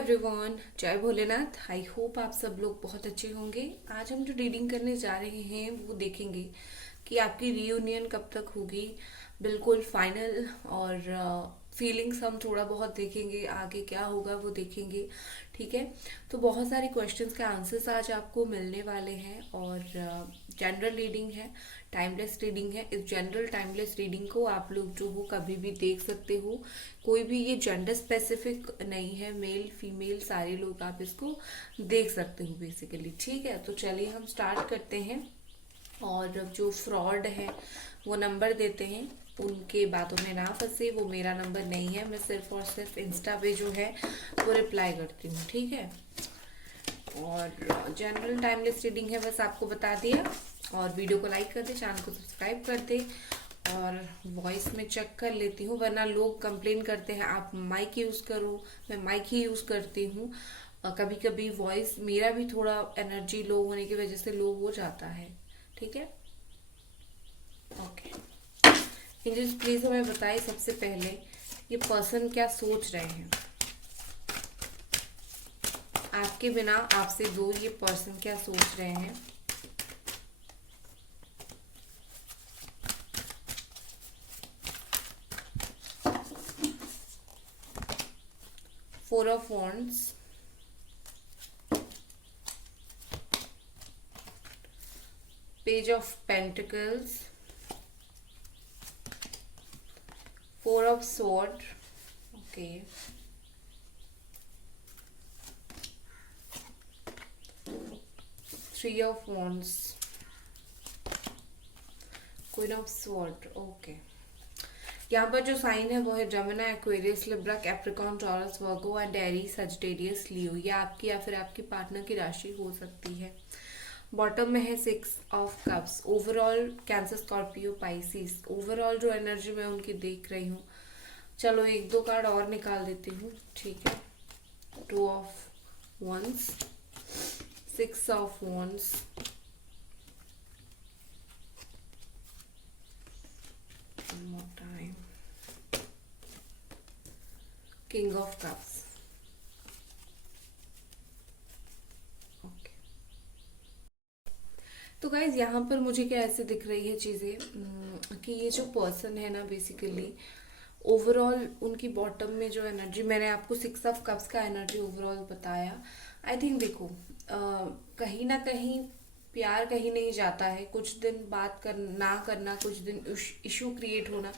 Everyone, जय Bholenath. I hope आप सब लोग बहुत अच्छे होंगे। आज हम जो रीडिंग करने जा रहे हैं वो देखेंगे कि आपकी रीयूनियन कब तक होगी, बिल्कुल फाइनल। और फीलिंग्स हम थोड़ा बहुत देखेंगे, आगे क्या होगा वो देखेंगे। ठीक है, तो बहुत सारे क्वेश्चंस के आंसर्स आज आपको मिलने वाले हैं। और जनरल रीडिंग है, टाइमलेस रीडिंग है। इस जनरल टाइमलेस रीडिंग को आप लोग जो हो कभी भी देख सकते हो। कोई भी ये जेंडर स्पेसिफिक नहीं है, मेल फीमेल सारे लोग आप इसको देख सकते हो बेसिकली। ठीक है, तो चलिए हम स्टार्ट करते हैं। और जो फ्रॉड है वो नंबर देते हैं, उनके बातों में ना फंसे। वो मेरा नंबर नहीं है, मैं सिर्फ और सिर्फ इंस्टा पे जो है वो रिप्लाई करती हूँ। ठीक है, और जनरल टाइमलेस रीडिंग है, बस आपको बता दिया। और वीडियो को लाइक कर दे, चैनल को सब्सक्राइब कर दे। और वॉइस में चेक कर लेती हूँ, वरना लोग कंप्लेन करते हैं आप माइक यूज़ करो। मैं माइक ही यूज़ करती हूँ। कभी कभी वॉइस मेरा भी थोड़ा एनर्जी लो होने की वजह से लो हो जाता है। ठीक है, ओके। एंजल्स प्लीज हमें बताइए सबसे पहले ये पर्सन क्या सोच रहे हैं आपके बिना, आपसे दूर। ये पर्सन क्या सोच रहे हैं? Four of wands, page of pentacles, four of sword, okay, three of wands, queen of sword, okay. यहाँ पर जो साइन है वो है Jamuna, Aquarius, Libra, Capricorn, Taurus, Virgo and Aries, Sagittarius, Leo. ये आपकी या फिर आपकी पार्टनर की राशि हो सकती है। बॉटम में है six of cups. Overall cancer, Scorpio, Pisces. Overall जो एनर्जी मैं उनकी देख रही हूँ, चलो एक दो कार्ड और निकाल देती हूँ। ठीक है, two of wands, six of wands, more time, king of cups, okay. तो गाइज यहाँ पर मुझे क्या ऐसे दिख रही है चीज़ें कि ये जो पर्सन है ना, बेसिकली ओवरऑल उनकी बॉटम में जो एनर्जी, मैंने आपको सिक्स ऑफ कप्स का एनर्जी ओवरऑल बताया। आई थिंक देखो, कहीं ना कहीं प्यार कहीं नहीं जाता है। कुछ दिन बात कर ना करना, कुछ दिन इशू क्रिएट होना,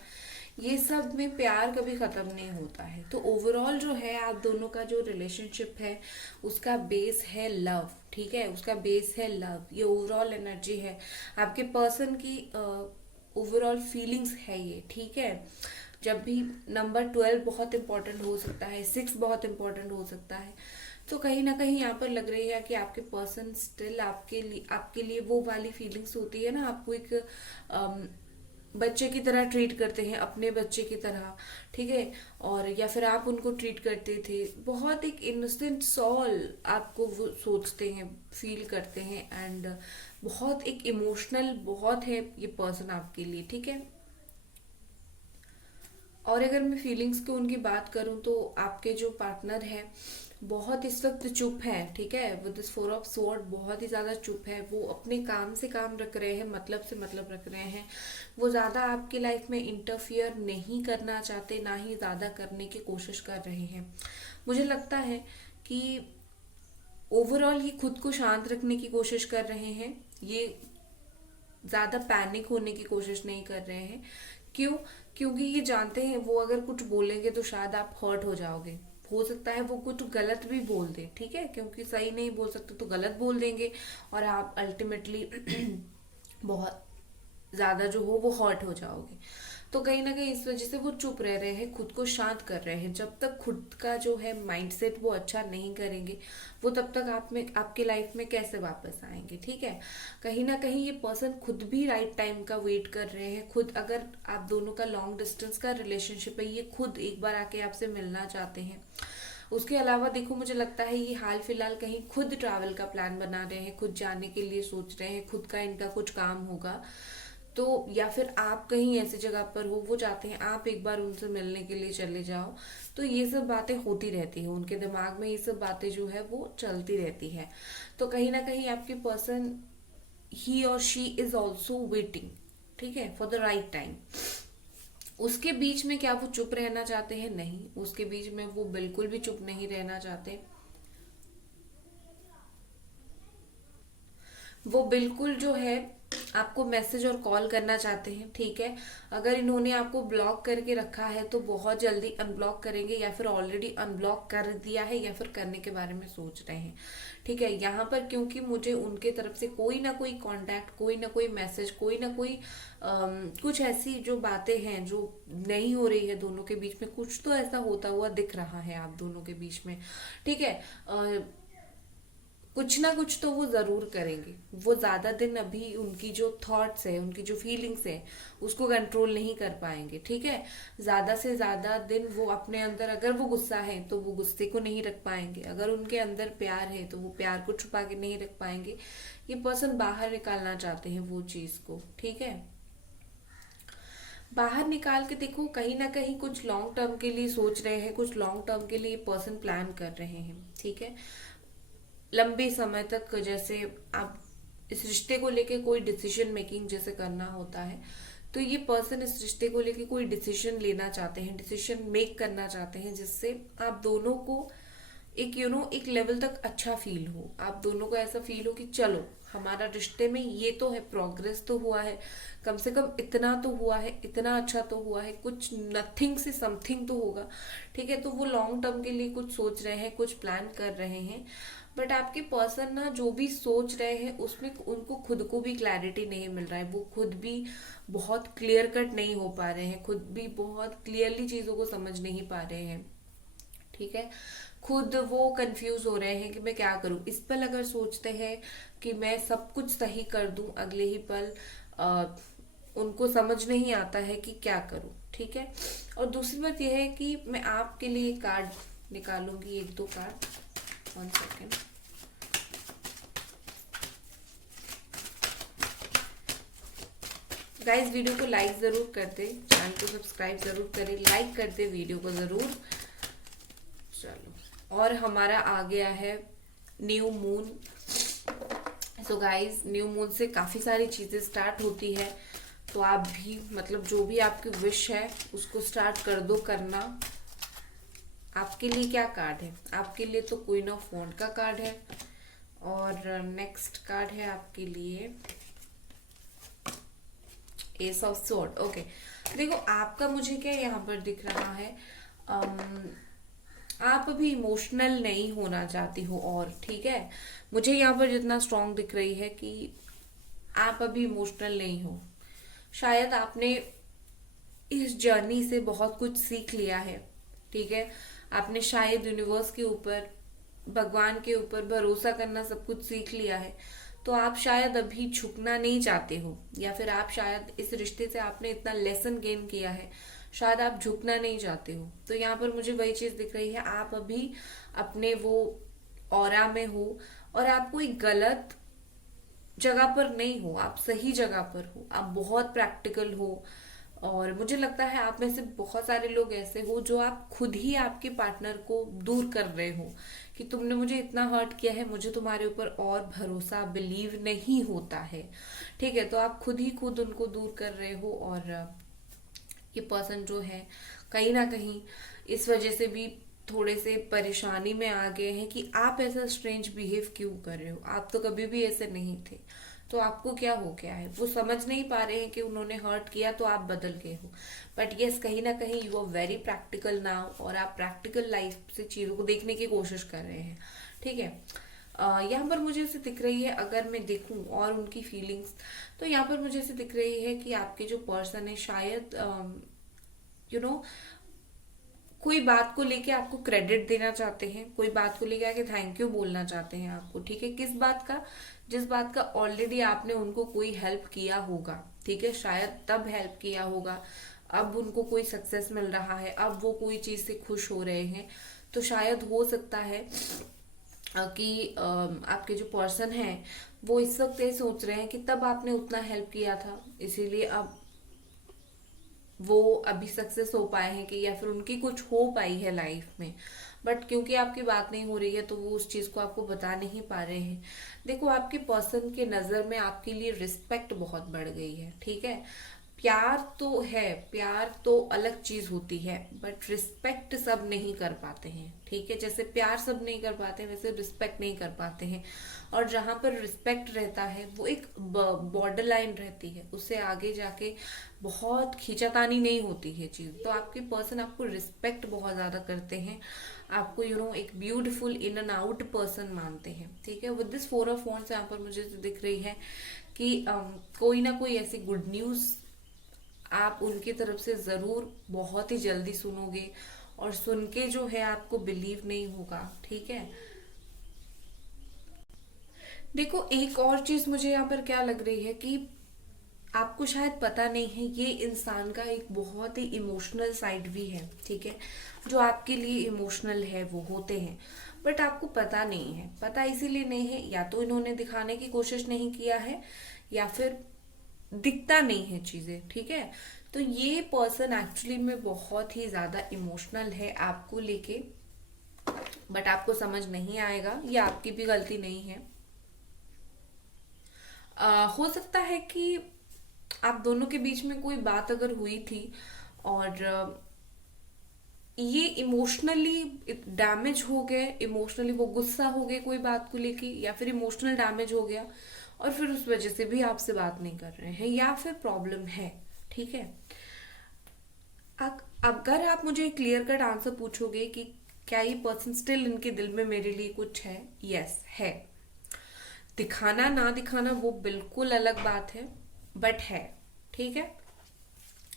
ये सब में प्यार कभी खत्म नहीं होता है। तो ओवरऑल जो है आप दोनों का जो रिलेशनशिप है उसका बेस है लव। ठीक है, उसका बेस है लव। ये ओवरऑल एनर्जी है आपके पर्सन की, ओवरऑल फीलिंग्स है ये। ठीक है, जब भी नंबर 12 बहुत इंपॉर्टेंट हो सकता है, सिक्स बहुत इंपॉर्टेंट हो सकता है। तो कहीं ना कहीं यहाँ पर लग रही है कि आपके पर्सन स्टिल आपके लिए वो वाली फीलिंग्स होती है ना, आपको एक बच्चे की तरह ट्रीट करते हैं, अपने बच्चे की तरह। ठीक है, और या फिर आप उनको ट्रीट करते थे, बहुत एक इनोसेंट सॉल आपको वो सोचते हैं, फील करते हैं। एंड बहुत एक इमोशनल बहुत है ये पर्सन आपके लिए। ठीक है, और अगर मैं फीलिंग्स की उनकी बात करूं तो आपके जो पार्टनर है बहुत इस वक्त चुप है। ठीक है, with this four of sword बहुत ही ज्यादा चुप है। वो अपने काम से काम रख रहे हैं, मतलब से मतलब रख रहे हैं। वो ज्यादा आपकी लाइफ में इंटरफियर नहीं करना चाहते, ना ही ज्यादा करने की कोशिश कर रहे हैं। मुझे लगता है कि ओवरऑल ये खुद को शांत रखने की कोशिश कर रहे हैं। ये ज्यादा पैनिक होने की कोशिश नहीं कर रहे हैं। क्यों? क्योंकि ये जानते हैं वो अगर कुछ बोलेंगे तो शायद आप हर्ट हो जाओगे। हो सकता है वो कुछ गलत भी बोल दे। ठीक है, क्योंकि सही नहीं बोल सकते तो गलत बोल देंगे, और आप अल्टीमेटली बहुत ज्यादा जो हो वो हर्ट हो जाओगे। तो कहीं ना कहीं इस वजह से वो चुप रह रहे हैं, खुद को शांत कर रहे हैं। जब तक खुद का जो है माइंडसेट वो अच्छा नहीं करेंगे, वो तब तक आप में आपकी लाइफ में कैसे वापस आएंगे। ठीक है, कहीं ना कहीं ये पर्सन खुद भी राइट टाइम का वेट कर रहे हैं। खुद अगर आप दोनों का लॉन्ग डिस्टेंस का रिलेशनशिप है, ये खुद एक बार आके आपसे मिलना चाहते हैं। उसके अलावा देखो, मुझे लगता है ये हाल फिलहाल कहीं खुद ट्रैवल का प्लान बना रहे हैं, खुद जाने के लिए सोच रहे हैं, खुद का इनका कुछ काम होगा। तो या फिर आप कहीं ऐसी जगह पर हो, वो चाहते हैं आप एक बार उनसे मिलने के लिए चले जाओ। तो ये सब बातें होती रहती है उनके दिमाग में, ये सब बातें जो है वो चलती रहती है। तो कहीं ना कहीं आपकी पर्सन, ही और शी इज ऑल्सो वेटिंग, ठीक है, फॉर द राइट टाइम। उसके बीच में क्या वो चुप रहना चाहते हैं? नहीं, उसके बीच में वो बिल्कुल भी चुप नहीं रहना चाहते। वो बिल्कुल जो है आपको मैसेज और कॉल करना चाहते हैं, ठीक है। अगर इन्होंने आपको ब्लॉक करके रखा है तो बहुत जल्दी अनब्लॉक करेंगे, या फिर ऑलरेडी अनब्लॉक कर दिया है, या फिर करने के बारे में सोच रहे हैं, ठीक है। यहाँ पर क्योंकि मुझे उनके तरफ से कोई ना कोई कांटेक्ट, कोई ना कोई मैसेज, कोई ना कोई कुछ ऐसी जो बातें हैं जो नहीं हो रही है दोनों के बीच में, कुछ तो ऐसा होता हुआ दिख रहा है आप दोनों के बीच में, ठीक है। कुछ ना कुछ तो वो जरूर करेंगे। वो ज्यादा दिन अभी उनकी जो थॉट्स है, उनकी जो फीलिंग्स है, उसको कंट्रोल नहीं कर पाएंगे, ठीक है। ज्यादा से ज्यादा दिन वो अपने अंदर, अगर वो गुस्सा है तो वो गुस्से को नहीं रख पाएंगे, अगर उनके अंदर प्यार है तो वो प्यार को छुपा के नहीं रख पाएंगे। ये पर्सन बाहर निकालना चाहते हैं वो चीज को, ठीक है। बाहर निकाल के देखो, कहीं ना कहीं कुछ लॉन्ग टर्म के लिए सोच रहे हैं, कुछ लॉन्ग टर्म के लिए पर्सन प्लान कर रहे हैं, ठीक है। लंबे समय तक, जैसे आप इस रिश्ते को लेके कोई डिसीजन मेकिंग जैसे करना होता है, तो ये पर्सन इस रिश्ते को लेके कोई डिसीजन लेना चाहते हैं, डिसीजन मेक करना चाहते हैं, जिससे आप दोनों को एक एक लेवल तक अच्छा फील हो, आप दोनों को ऐसा फील हो कि चलो हमारा रिश्ते में ये तो है, प्रोग्रेस तो हुआ है, कम से कम इतना तो हुआ है, इतना अच्छा तो हुआ है, कुछ नथिंग से समथिंग तो होगा, ठीक है। तो वो लॉन्ग टर्म के लिए कुछ सोच रहे हैं, कुछ प्लान कर रहे हैं। बट आपके पर्सन ना जो भी सोच रहे हैं उसमें उनको खुद को भी क्लैरिटी नहीं मिल रहा है, वो खुद भी बहुत क्लियर कट नहीं हो पा रहे हैं, खुद भी बहुत क्लियरली चीजों को समझ नहीं पा रहे हैं, ठीक है। खुद वो कंफ्यूज हो रहे हैं कि मैं क्या करूं। इस पल अगर सोचते हैं कि मैं सब कुछ सही कर दूं, अगले ही पल आ, उनको समझ नहीं आता है कि क्या करूं, ठीक है। और दूसरी बात यह है कि मैं आपके लिए कार्ड निकालूंगी, एक दो कार्ड, 1 सेकेंड। गाइस वीडियो को लाइक जरूर कर दे, चैनल को सब्सक्राइब जरूर करें, लाइक कर दे वीडियो को जरूर। चलो, और हमारा आ गया है new moon. So guys, new moon से काफी सारी चीजें स्टार्ट होती है, तो आप भी मतलब जो भी आपकी विश है उसको स्टार्ट कर दो करना। आपके लिए क्या कार्ड है? आपके लिए तो क्वीन ऑफ वॉन्ड का कार्ड है, और नेक्स्ट कार्ड है आपके लिए एस ऑफ स्वॉर्ड। ओके, देखो आपका मुझे क्या यहाँ पर दिख रहा है, आप अभी इमोशनल नहीं होना चाहती हो, और ठीक है, मुझे यहाँ पर जितना स्ट्रांग दिख रही है कि आप अभी इमोशनल नहीं हो। शायद आपने इस जर्नी से बहुत कुछ सीख लिया है, ठीक है। आपने शायद यूनिवर्स के ऊपर, भगवान के ऊपर भरोसा करना सब कुछ सीख लिया है, तो आप शायद अभी झुकना नहीं चाहते हो, या फिर आप शायद इस रिश्ते से आपने इतना लेसन गेन किया है, शायद आप झुकना नहीं चाहते हो। तो यहाँ पर मुझे वही चीज दिख रही है, आप अभी अपने वो ऑरा में हो, और आप कोई गलत जगह पर नहीं हो, आप सही जगह पर हो, आप बहुत प्रैक्टिकल हो। और मुझे लगता है आप में से बहुत सारे लोग ऐसे हो जो आप खुद ही आपके पार्टनर को दूर कर रहे हो, कि तुमने मुझे इतना हर्ट किया है, मुझे तुम्हारे ऊपर और भरोसा, बिलीव नहीं होता है, ठीक है। तो आप खुद ही खुद उनको दूर कर रहे हो, और ये पर्सन जो है कहीं ना कहीं इस वजह से भी थोड़े से परेशानी में आ गए हैं कि आप ऐसा स्ट्रेंज बिहेव क्यों कर रहे हो, आप तो कभी भी ऐसे नहीं थे, तो आपको क्या हो गया है। वो समझ नहीं पा रहे हैं कि उन्होंने हर्ट किया तो आप बदल गए हो। बट यस, कहीं ना कहीं you are very practical now, और आप प्रैक्टिकल लाइफ से चीजों को देखने की कोशिश कर रहे हैं, ठीक है। यहाँ पर मुझे ऐसे दिख रही है, अगर मैं देखूं और उनकी फीलिंग्स, तो यहाँ पर मुझे ऐसे दिख रही है कि आपके जो पर्सन है शायद यू नो कोई बात को लेके आपको क्रेडिट देना चाहते हैं, कोई बात को लेके आके थैंक यू बोलना चाहते हैं आपको, ठीक है। किस बात का? जिस बात का ऑलरेडी आपने उनको कोई हेल्प किया होगा, ठीक है, शायद तब हेल्प किया होगा, अब उनको कोई सक्सेस मिल रहा है, अब वो कोई चीज से खुश हो रहे हैं, तो शायद हो सकता है कि आपके जो पर्सन है वो इस वक्त ये सोच रहे हैं कि तब आपने उतना हेल्प किया था, इसीलिए अब वो अभी सक्सेस हो पाए हैं, कि या फिर उनकी कुछ हो पाई है लाइफ में, बट क्योंकि आपकी बात नहीं हो रही है तो वो उस चीज को आपको बता नहीं पा रहे हैं। देखो, आपके पर्सन के नजर में आपके लिए रिस्पेक्ट बहुत बढ़ गई है, ठीक है। प्यार तो है, प्यार तो अलग चीज होती है, बट रिस्पेक्ट सब नहीं कर पाते हैं, ठीक है। जैसे प्यार सब नहीं कर पाते वैसे रिस्पेक्ट नहीं कर पाते हैं। और जहां पर रिस्पेक्ट रहता है वो एक बॉर्डर लाइन रहती है, उससे आगे जाके बहुत खींचातानी नहीं होती है चीज। तो आपके पर्सन आपको रिस्पेक्ट बहुत ज्यादा करते हैं, आपको एक beautiful in and out person मानते हैं, ठीक है। विद दिस 4 ऑफ वॉन्ड्स यहाँ पर मुझे जो दिख रही है कि कोई ना कोई ऐसी गुड न्यूज आप उनकी तरफ से जरूर बहुत ही जल्दी सुनोगे, और सुन के जो है आपको बिलीव नहीं होगा, ठीक है। देखो, एक और चीज मुझे यहाँ पर क्या लग रही है कि आपको शायद पता नहीं है, ये इंसान का एक बहुत ही इमोशनल साइड भी है, ठीक है। जो आपके लिए इमोशनल है वो होते हैं, बट आपको पता नहीं है। पता इसीलिए नहीं है, या तो इन्होंने दिखाने की कोशिश नहीं किया है, या फिर दिखता नहीं है चीजें, ठीक है। तो ये पर्सन एक्चुअली में बहुत ही ज्यादा इमोशनल है आपको लेके, बट आपको समझ नहीं आएगा, ये आपकी भी गलती नहीं है। हो सकता है कि आप दोनों के बीच में कोई बात अगर हुई थी, और ये इमोशनली डैमेज हो गए, इमोशनली वो गुस्सा हो गए कोई बात को लेके, या फिर इमोशनल डैमेज हो गया और फिर उस वजह से भी आपसे बात नहीं कर रहे हैं, या फिर प्रॉब्लम है, ठीक है। अगर आप मुझे क्लियर कट आंसर पूछोगे कि क्या ये पर्सन स्टिल इनके दिल में मेरे लिए कुछ है, यस है। दिखाना ना दिखाना वो बिल्कुल अलग बात है, बट है, ठीक है।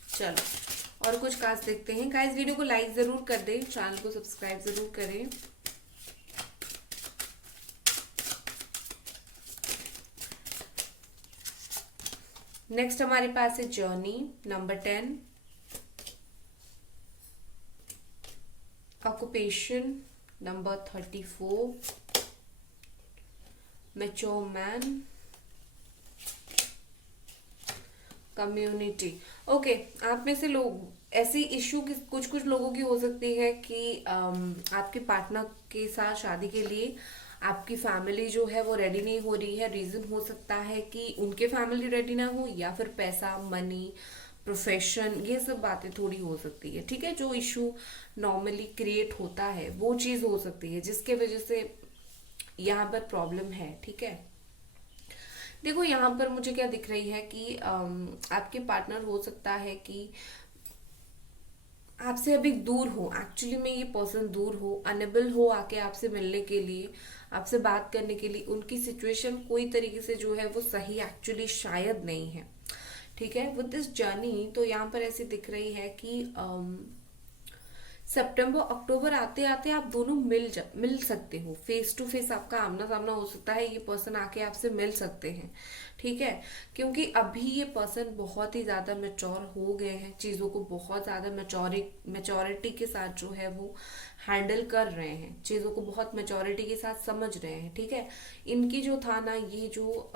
चलो और कुछ काज देखते हैं। गाइस, वीडियो को लाइक जरूर कर दें, चैनल को सब्सक्राइब जरूर करें। नेक्स्ट हमारे पास है journey number 10, occupation number 34, mature man, community. Okay, आप में से लोग ऐसी इश्यू कुछ कुछ लोगों की हो सकती है कि आपके पार्टनर के साथ शादी के लिए आपकी फैमिली जो है वो रेडी नहीं हो रही है। रीजन हो सकता है कि उनके फैमिली रेडी ना हो, या फिर पैसा, मनी, प्रोफेशन, ये सब बातें थोड़ी हो सकती है, ठीक है। जो इशू नॉर्मली क्रिएट होता है वो चीज हो सकती है जिसके वजह से यहाँ पर प्रॉब्लम है, ठीक है। देखो, यहाँ पर मुझे क्या दिख रही है कि आपके पार्टनर हो सकता है कि आपसे अभी दूर हो, एक्चुअली में ये पर्सन दूर हो, अनेबल हो आके आपसे मिलने के लिए, आपसे बात करने के लिए। उनकी सिचुएशन कोई तरीके से जो है वो सही एक्चुअली शायद नहीं है, ठीक है। विद दिस जर्नी तो यहाँ पर ऐसी दिख रही है कि सितंबर अक्टूबर आते आते आप दोनों मिल सकते हो, फेस टू फेस आपका आमना सामना हो सकता है, ये पर्सन आके आपसे मिल सकते हैं, ठीक है। क्योंकि अभी ये पर्सन बहुत ही ज्यादा मैच्योर हो गए हैं, चीजों को बहुत ज्यादा मैच्योरिटी के साथ जो है वो हैंडल कर रहे हैं, चीजों को बहुत मैच्योरिटी के साथ समझ रहे हैं, ठीक है। इनकी जो था ना, ये जो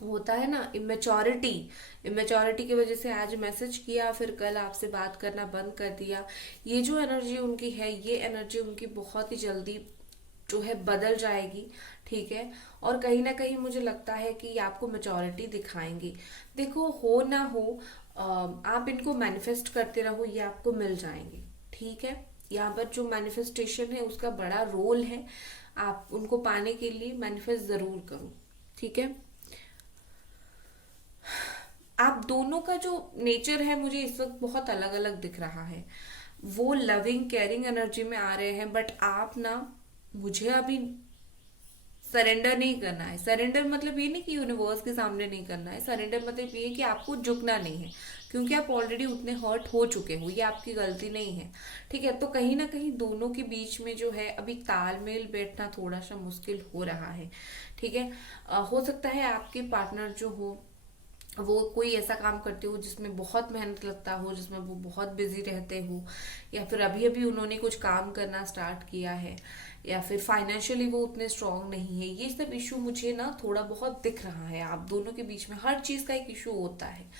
होता है ना इमेच्योरिटी, इमेच्योरिटी की वजह से आज मैसेज किया, फिर कल आपसे बात करना बंद कर दिया। ये जो एनर्जी उनकी है, ये एनर्जी उनकी बहुत ही जल्दी जो है बदल जाएगी, ठीक है। और कहीं ना कहीं मुझे लगता है कि आपको मैच्योरिटी दिखाएंगे। देखो, हो ना हो, आप इनको मैनिफेस्ट करते रहो, ये आपको मिल जाएंगे, ठीक है। यहाँ पर जो मैनिफेस्टेशन है उसका बड़ा रोल है, आप उनको पाने के लिए मैनिफेस्ट जरूर करो, ठीक है। आप दोनों का जो नेचर है मुझे इस वक्त बहुत अलग अलग दिख रहा है। वो लविंग केयरिंग एनर्जी में आ रहे हैं, बट आप ना, मुझे अभी सरेंडर नहीं करना है। सरेंडर मतलब ये नहीं कि यूनिवर्स के सामने नहीं करना है, सरेंडर मतलब ये है कि आपको झुकना नहीं है, क्योंकि आप ऑलरेडी उतने हर्ट हो चुके हो, ये आपकी गलती नहीं है, ठीक है। तो कहीं ना कहीं दोनों के बीच में जो है अभी तालमेल बैठना थोड़ा सा मुश्किल हो रहा है, ठीक है। हो सकता है आपके पार्टनर जो हो वो कोई ऐसा काम करते हो जिसमें बहुत मेहनत लगता हो, जिसमें वो बहुत बिजी रहते हो, या फिर अभी अभी उन्होंने कुछ काम करना स्टार्ट किया है, या फिर फाइनेंशियली वो उतने स्ट्रांग नहीं है। ये सब इशू मुझे ना थोड़ा बहुत दिख रहा है आप दोनों के बीच में। हर चीज़ का एक इशू होता है,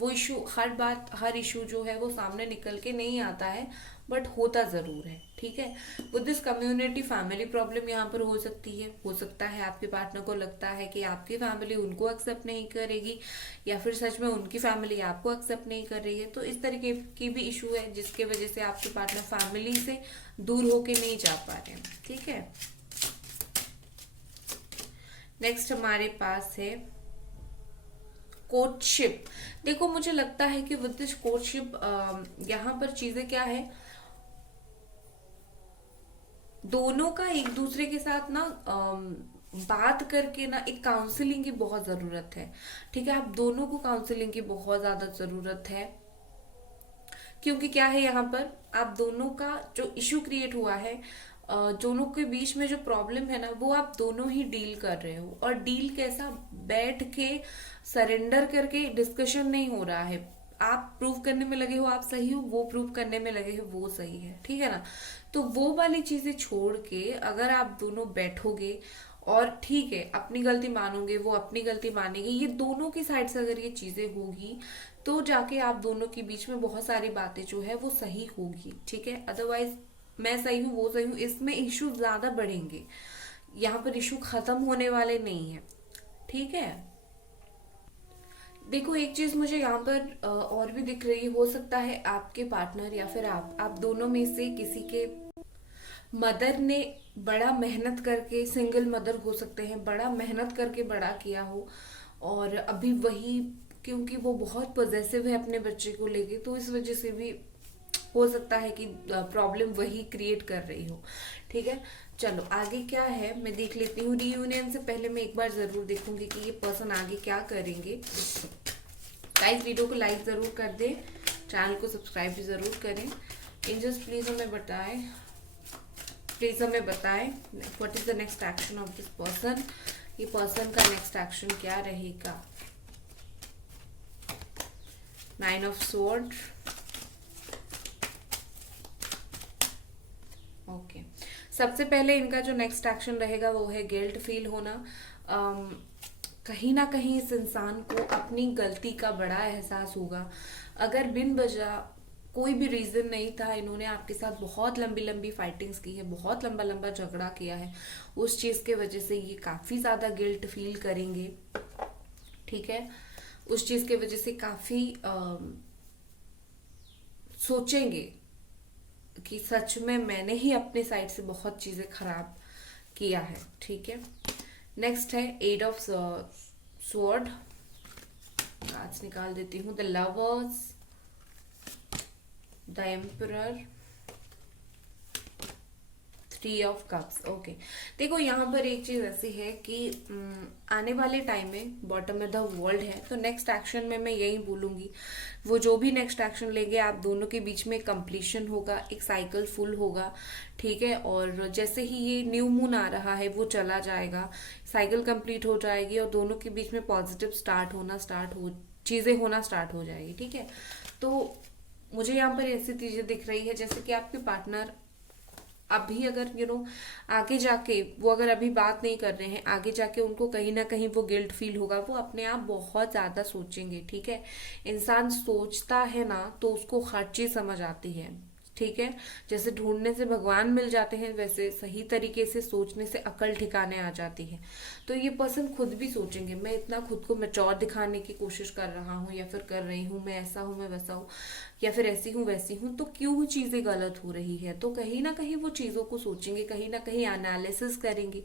वो इशू, हर बात, हर इशू जो है वो सामने निकल के नहीं आता है, बट होता ज़रूर है, ठीक है। With this community family problem यहाँ पर हो सकती है। हो सकता है आपके पार्टनर को लगता है कि आपकी फैमिली उनको एक्सेप्ट नहीं करेगी, या फिर सच में उनकी फैमिली आपको एक्सेप्ट नहीं कर रही है। तो इस तरीके की भी इशू है जिसके वजह से आपके पार्टनर फैमिली से दूर होके नहीं जा पा रहे हैं, ठीक है। नेक्स्ट हमारे पास है कोर्टशिप। देखो मुझे लगता है कि विद दिस कोर्टशिप यहाँ पर चीजें क्या है, दोनों का एक दूसरे के साथ ना बात करके ना एक काउंसलिंग की बहुत जरूरत है, ठीक है। आप दोनों को काउंसलिंग की बहुत ज्यादा जरूरत है, क्योंकि क्या है यहाँ पर आप दोनों का जो इशू क्रिएट हुआ है, दोनों के बीच में जो प्रॉब्लम है ना, वो आप दोनों ही डील कर रहे हो। और डील कैसा, बैठ के सरेंडर करके डिस्कशन नहीं हो रहा है। आप प्रूव करने में लगे हो आप सही हो, वो प्रूव करने में लगे हो वो सही है, ठीक है ना। तो वो वाली चीजें छोड़ के अगर आप दोनों बैठोगे और ठीक है अपनी गलती मानोगे, वो अपनी गलती मानेगी, ये दोनों की साइड से अगर ये चीजें होगी तो जाके आप दोनों के बीच में बहुत सारी बातें जो है वो सही होगी, ठीक है। अदरवाइज मैं सही हूँ वो सही हूँ, इसमें इशू ज्यादा बढ़ेंगे, यहाँ पर इशू खत्म होने वाले नहीं है, ठीक है। देखो एक चीज मुझे यहाँ पर और भी दिख रही है, हो सकता है आपके पार्टनर या फिर आप दोनों में से किसी के मदर ने बड़ा मेहनत करके, सिंगल मदर हो सकते हैं, बड़ा मेहनत करके बड़ा किया हो, और अभी वही, क्योंकि वो बहुत पॉजेसिव है अपने बच्चे को लेके, तो इस वजह से भी हो सकता है कि प्रॉब्लम वही क्रिएट कर रही हो, ठीक है। चलो आगे क्या है मैं देख लेती हूँ। रीयूनियन से पहले मैं एक बार जरूर देखूंगी कि ये पर्सन आगे क्या करेंगे। गाइस वीडियो को लाइक जरूर कर दें, चैनल को सब्सक्राइब भी जरूर करें। एंजल्स प्लीज हमें बताएं what is the next action of this person. ये पर्सन का नेक्स्ट एक्शन क्या रहेगा। 9 ऑफ स्वॉर्ड, ओके। सबसे पहले इनका जो नेक्स्ट एक्शन रहेगा वो है गिल्ट फील होना। कहीं ना कहीं इस इंसान को अपनी गलती का बड़ा एहसास होगा। अगर बिन वजह कोई भी रीजन नहीं था, इन्होंने आपके साथ बहुत लंबी लंबी फाइटिंग्स की है, बहुत लंबा लंबा झगड़ा किया है, उस चीज के वजह से ये काफी ज्यादा गिल्ट फील करेंगे, ठीक है। उस चीज के वजह से काफी सोचेंगे कि सच में मैंने ही अपने साइड से बहुत चीजें खराब किया है, ठीक है। नेक्स्ट है 8 ऑफ स्वॉर्ड, कार्ड्स निकाल देती हूँ। The lovers, the emperor, 3 of cups, okay. देखो यहाँ पर एक चीज ऐसी है कि आने वाले टाइम में बॉटम में द वर्ल्ड है, तो नेक्स्ट एक्शन में मैं यही बोलूंगी, वो जो भी नेक्स्ट एक्शन लेंगे आप दोनों के बीच में कंप्लीशन होगा, एक साइकिल फुल होगा, ठीक है। और जैसे ही ये न्यू मून आ रहा है वो चला जाएगा, साइकिल कंप्लीट हो जाएगी और दोनों के बीच में पॉजिटिव चीजें होना स्टार्ट हो जाएगी, ठीक है। तो मुझे यहाँ पर ऐसी चीजें दिख रही है जैसे कि आपके पार्टनर अभी अगर आगे जाके वो अगर अभी बात नहीं कर रहे हैं, आगे जाके उनको कहीं ना कहीं वो गिल्ट फील होगा, वो अपने आप बहुत ज्यादा सोचेंगे, ठीक है। इंसान सोचता है ना तो उसको हर चीज समझ आती है, ठीक है। जैसे ढूंढने से भगवान मिल जाते हैं, वैसे सही तरीके से सोचने से अकल ठिकाने आ जाती है। तो ये पर्सन खुद भी सोचेंगे, मैं इतना खुद को मैच्योर दिखाने की कोशिश कर रहा हूँ या फिर कर रही हूँ, मैं ऐसा हूँ, मैं वैसा हूँ, या फिर ऐसी हूँ वैसी हूँ, तो क्यों चीजें गलत हो रही है। तो कहीं ना कहीं वो चीजों को सोचेंगे, कहीं ना कहीं एनालिसिस करेंगे,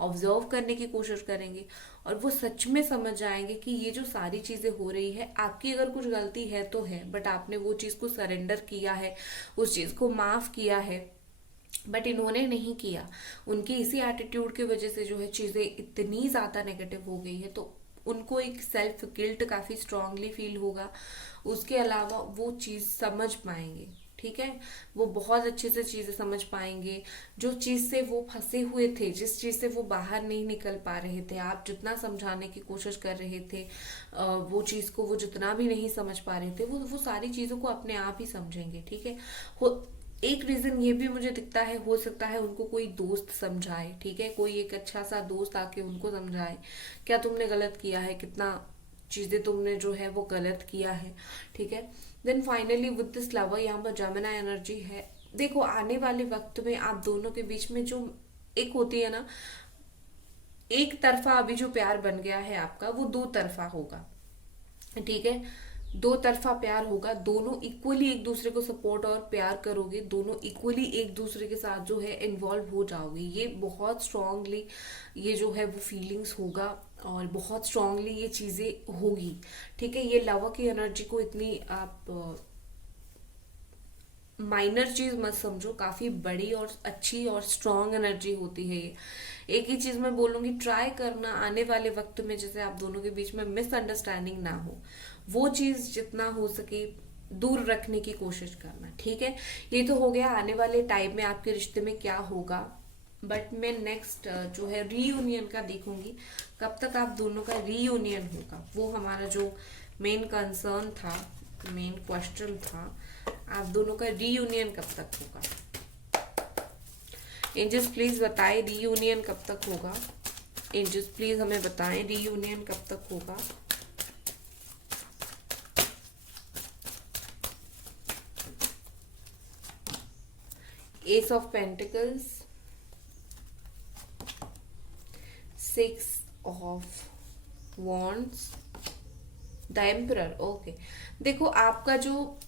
ऑब्जर्व करने की कोशिश करेंगे, और वो सच में समझ जाएंगे कि ये जो सारी चीजें हो रही है, आपकी अगर कुछ गलती है तो है, बट आपने वो चीज को सरेंडर किया है, उस चीज को माफ किया है, बट इन्होंने नहीं किया। उनकी इसी एटीट्यूड की वजह से जो है चीजें इतनी ज्यादा नेगेटिव हो गई है, तो उनको एक सेल्फ गिल्ट काफी स्ट्रांगली फील होगा। उसके अलावा वो चीज समझ पाएंगे, ठीक है। वो बहुत अच्छे से चीजें समझ पाएंगे। जो चीज से वो फंसे हुए थे, जिस चीज से वो बाहर नहीं निकल पा रहे थे, आप जितना समझाने की कोशिश कर रहे थे, वो चीज को वो जितना भी नहीं समझ पा रहे थे, वो सारी चीजों को अपने आप ही समझेंगे, ठीक है। हो एक रीजन ये भी मुझे दिखता है, हो सकता है उनको कोई दोस्त समझाए, ठीक है, कोई एक अच्छा सा दोस्त आके उनको समझाए क्या तुमने गलत किया है, कितना चीजें तुमने जो है वो गलत किया है, ठीक है। Then finally with this lover, यहाँ पर जमुना एनर्जी है। देखो आने वाले वक्त में आप दोनों के बीच में जो एक होती है ना, एक तरफा अभी जो प्यार बन गया है आपका, वो दो तरफा होगा, ठीक है। दो तरफा प्यार होगा, दोनों इक्वली एक दूसरे को सपोर्ट और प्यार करोगे, दोनों इक्वली एक दूसरे के साथ जो है इन्वॉल्व हो जाओगे। ये बहुत स्ट्रांगली ये जो है वो फीलिंग्स होगा और बहुत स्ट्रांगली ये चीजें होगी, ठीक है। ये लव की एनर्जी को इतनी आप माइनर चीज मत समझो, काफी बड़ी और अच्छी और स्ट्रांग एनर्जी होती है ये। एक ही चीज मैं बोलूंगी, ट्राई करना आने वाले वक्त में जैसे आप दोनों के बीच में मिसअंडरस्टैंडिंग ना हो, वो चीज जितना हो सके दूर रखने की कोशिश करना, ठीक है। ये तो हो गया आने वाले टाइम में आपके रिश्ते में क्या होगा। बट मैं नेक्स्ट जो है रीयूनियन का देखूंगी, कब तक आप दोनों का रीयूनियन होगा, वो हमारा जो मेन कंसर्न था, मेन क्वेश्चन था, आप दोनों का रीयूनियन कब तक होगा। एंजल्स प्लीज बताएं रीयूनियन कब तक होगा। एंजल्स प्लीज हमें बताएं रीयूनियन कब तक होगा। S of pentacles, 6 of wands, the emperor. Okay, देखो आपका जो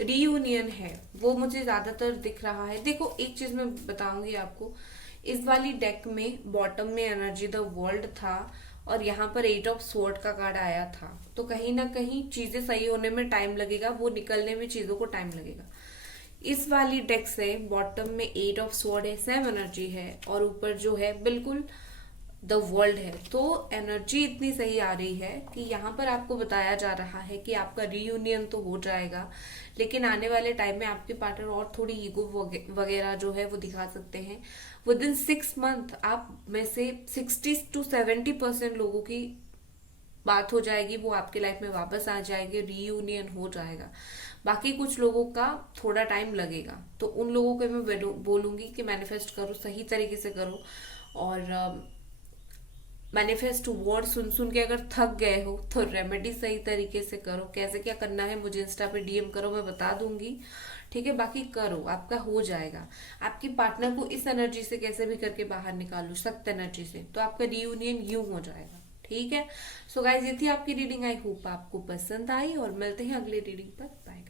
रीयूनियन है वो मुझे ज्यादातर दिख रहा है। देखो एक चीज मैं बताऊंगी आपको, इस वाली डेक में बॉटम में एनर्जी द वर्ल्ड था और यहाँ पर 8 ऑफ स्वॉर्ड का कार्ड आया था, तो कहीं ना कहीं चीजें सही होने में टाइम लगेगा, वो निकलने में चीजों को टाइम लगेगा। इस वाली डेक से बॉटम में 8 ऑफ स्वॉर्ड है, सेम एनर्जी है, और ऊपर जो है बिल्कुल द वर्ल्ड है। तो एनर्जी इतनी सही आ रही है कि यहाँ पर आपको बताया जा रहा है कि आपका रीयूनियन तो हो जाएगा, लेकिन आने वाले टाइम में आपके पार्टनर और थोड़ी ईगो वगैरह जो है वो दिखा सकते हैं। विद इन 6 मंथ आप में से 60 to 70% लोगों की बात हो जाएगी, वो आपके लाइफ में वापस आ जाएंगे, रीयूनियन हो जाएगा। बाकी कुछ लोगों का थोड़ा टाइम लगेगा, तो उन लोगों को मैं बोलूंगी कि मैनिफेस्ट करो, सही तरीके से करो। और मैनिफेस्ट वर्ड सुन सुन के अगर थक गए हो तो रेमेडी सही तरीके से करो। कैसे क्या करना है मुझे इंस्टा पे डीएम करो, मैं बता दूंगी, ठीक है। बाकी करो, आपका हो जाएगा। आपके पार्टनर को इस एनर्जी से कैसे भी करके बाहर निकालो, सख्त एनर्जी से, तो आपका रियूनियन यूं हो जाएगा, ठीक है। सो गाइज, ये थी आपकी रीडिंग। आई होप आपको पसंद आई और मिलते हैं अगले रीडिंग पर। बाय।